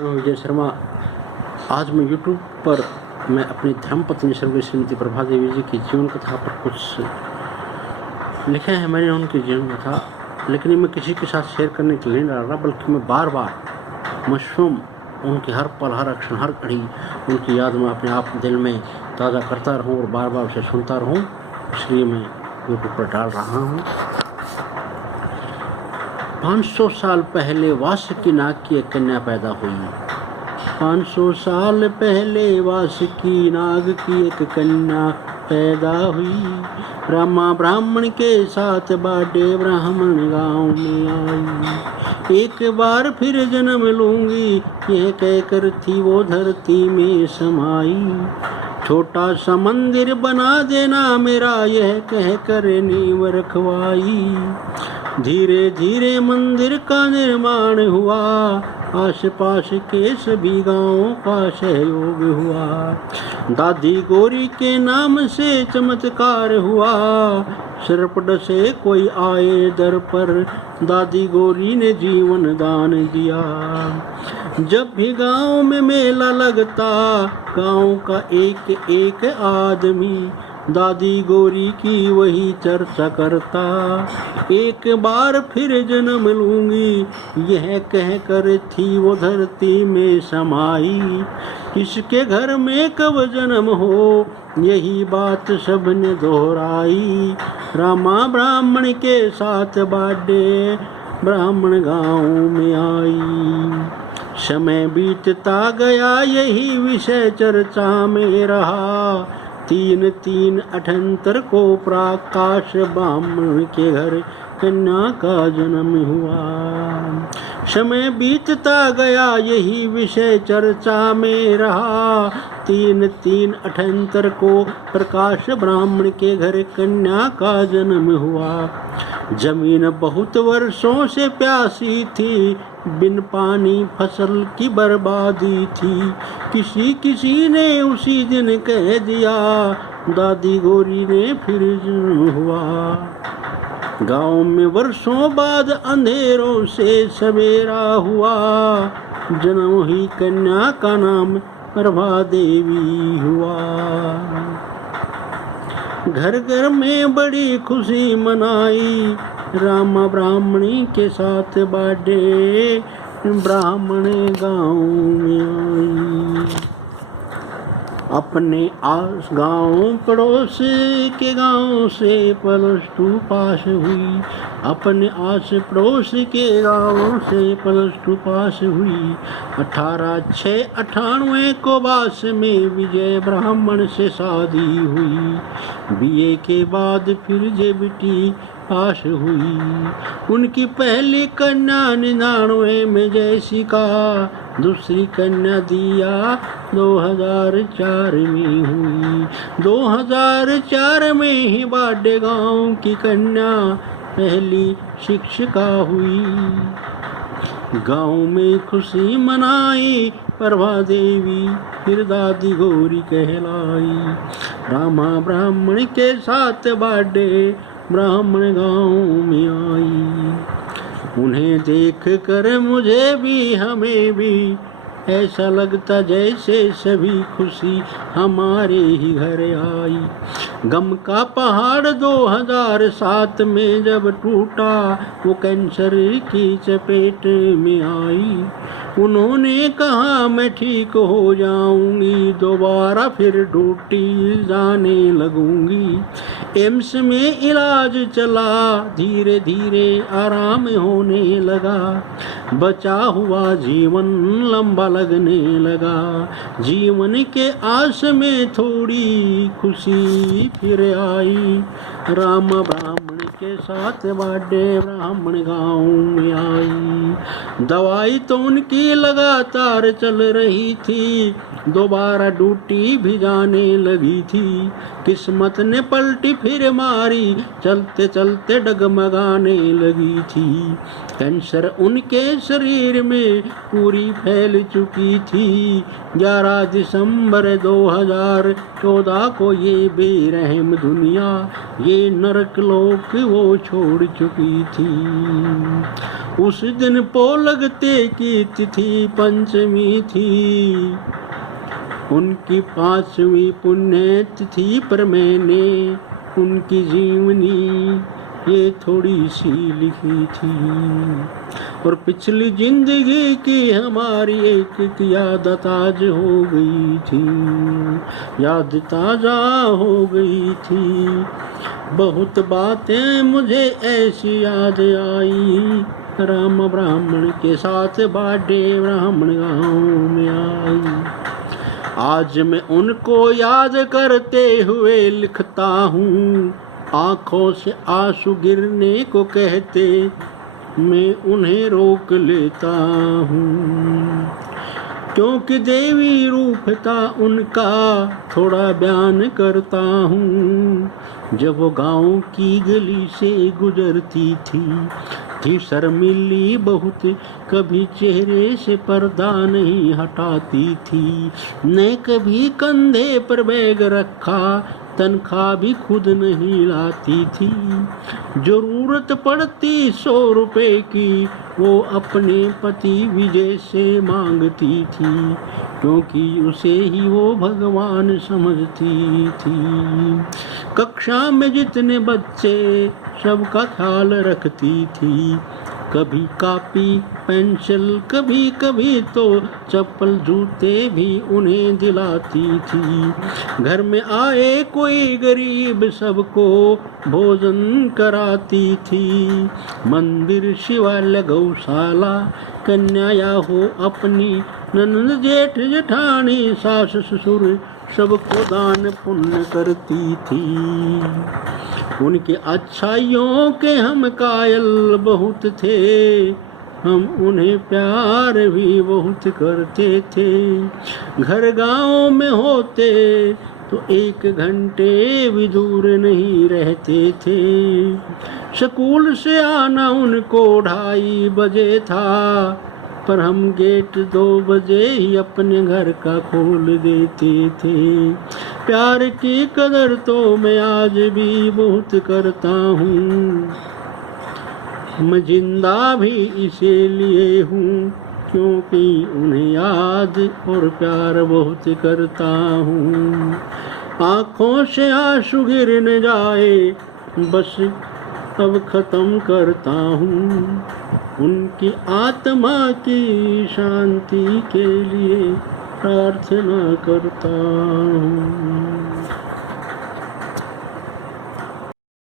मैं विजय शर्मा। आज मैं यूट्यूब पर मैं अपनी धर्मपत्नी स्वर्गीय श्रीमती प्रभा देवी जी की जीवन कथा पर कुछ लिखे हैं मैंने उनकी जीवन कथा, लेकिन मैं किसी के साथ शेयर करने के लिए नहीं डाल रहा, बल्कि मैं बार बार मशरूम उनकी हर पल, हर अक्षण, हर घड़ी उनकी याद में अपने आप दिल में ताज़ा करता रहूं और बार बार उसे सुनता रहूं, इसलिए मैं यूट्यूब पर डाल रहा हूं। 500 साल पहले वासुकी नाग की एक कन्या पैदा हुई। 500 साल पहले वासुकी नाग की एक कन्या पैदा हुई। ब्रह्मा ब्राह्मण के साथ बाडे ब्राह्मण गांव में आई। एक बार फिर जन्म लूंगी यह कहकर थी वो धरती में समाई। छोटा सा मंदिर बना देना मेरा यह कहकर नींव रखवाई। धीरे धीरे मंदिर का निर्माण हुआ, आस पास के सभी गांवों का सहयोग हुआ। दादी गौरी के नाम से चमत्कार हुआ। सिरपट से कोई आए दर पर दादी गौरी ने जीवन दान दिया। जब भी गांव में मेला लगता, गांव का एक एक आदमी दादी गौरी की वही चर्चा करता। एक बार फिर जन्म लूंगी यह कहकर थी वो धरती में समाई। किसके घर में कब जन्म हो यही बात सबने दोहराई। रामा ब्राह्मण के साथ बाडे ब्राह्मण गांव में आई। समय बीतता गया यही विषय चर्चा में रहा। 3 अठंतर को प्रकाश ब्राह्मण के घर कन्या का जन्म हुआ। समय बीतता गया यही विषय चर्चा में रहा। 3 अठंतर को प्रकाश ब्राह्मण के घर कन्या का जन्म हुआ। जमीन बहुत वर्षों से प्यासी थी, बिन पानी फसल की बर्बादी थी। किसी ने उसी दिन कह दिया, दादी गौरी ने फिर जन्म हुआ। गांव में वर्षों बाद अंधेरों से सवेरा हुआ। जन्म हुई कन्या का नाम प्रभा देवी हुआ। घर घर में बड़ी खुशी मनाई, रामा ब्राह्मणी के साथ बाडे ब्राह्मण गांव में आई। अपने आस गांव पड़ोस के गांव से +2 पास हुई। अपने आस पड़ोस के गांव से +2 पास हुई। 18/6/98 को बास में विजय ब्राह्मण से शादी हुई। BA के बाद फिर JBT पास हुई। उनकी पहली कन्या 99 में जयसिका, दूसरी कन्या दिया 2004 में हुई। 2004 में ही बाडे गांव की कन्या पहली शिक्षिका हुई। गांव में खुशी मनाई प्रभा देवी फिर दादी गौरी कहलाई। रामा ब्राह्मण के साथ बाडे ब्राह्मण गांव में आई। उन्हें देख कर मुझे भी हमें भी ऐसा लगता जैसे सभी खुशी हमारे ही घर आई। गम का पहाड़ 2007 में जब टूटा, वो कैंसर की चपेट में आई। उन्होंने कहा मैं ठीक हो जाऊंगी, दोबारा फिर ड्यूटी जाने लगूंगी। एम्स में इलाज चला, धीरे धीरे आराम होने लगा। बचा हुआ जीवन लंबा लगने लगा। जीवन के आस में थोड़ी खुशी फिर आई। राम ब्राह्मण के साथ बाडे ब्राह्मण गांव में आई। दवाई तो उनकी लगातार चल रही थी, दोबारा ड्यूटी भी जाने लगी थी। किस्मत ने पलटी फिर मारी, चलते चलते डगमगाने लगी थी। कैंसर उनके शरीर में पूरी फैल चुकी थी। 11 दिसंबर 2014 को ये बेरहम दुनिया, ये नरक लोक वो छोड़ चुकी थी। उस दिन पो लगते की तिथि पंचमी थी, उनकी 5वीं पुण्य तिथि पर मैंने उनकी जीवनी ये थोड़ी सी लिखी थी। और पिछली जिंदगी की हमारी एक याद ताज हो गई थी, याद ताजा हो गई थी। बहुत बातें मुझे ऐसी याद आई, राम ब्राह्मण के साथ बाडे ब्राह्मण गाँव में आई। आज मैं उनको याद करते हुए लिखता हूँ, आंखों से आंसू गिरने को कहते मैं उन्हें रोक लेता हूँ, क्योंकि देवी रूप था उनका थोड़ा बयान करता हूँ। जब वो गाँव की गली से गुजरती थी शर्मिली बहुत, कभी चेहरे से पर्दा नहीं हटाती थी, न कभी कंधे पर बैग रखा, तनख्वाह भी खुद नहीं लाती थी। जरूरत पड़ती 100 रुपए की वो अपने पति विजय से मांगती थी, क्योंकि उसे ही वो भगवान समझती थी। कक्षा में जितने बच्चे सबका ख्याल रखती थी, कभी कॉपी पेंसिल, कभी कभी तो चप्पल जूते भी उन्हें दिलाती थी। घर में आए कोई गरीब सबको भोजन कराती थी। मंदिर शिवालय गौशाला कन्या या हो अपनी ननद जेठ जेठानी सास ससुर सबको दान पुण्य करती थी। उनके अच्छाइयों के हम कायल बहुत थे, हम उन्हें प्यार भी बहुत करते थे। घर गांव में होते तो 1 घंटे भी दूर नहीं रहते थे। स्कूल से आना उनको 2:30 बजे था, पर हम गेट 2 बजे ही अपने घर का खोल देते थे। प्यार की कदर तो मैं आज भी बहुत करता हूँ, मैं जिंदा भी इसीलिए हूँ, क्योंकि उन्हें याद और प्यार बहुत करता हूँ। आँखों से आंसू गिर न जाए बस अब खत्म करता हूँ, उनकी आत्मा की शांति के लिए प्रार्थना करता हूँ।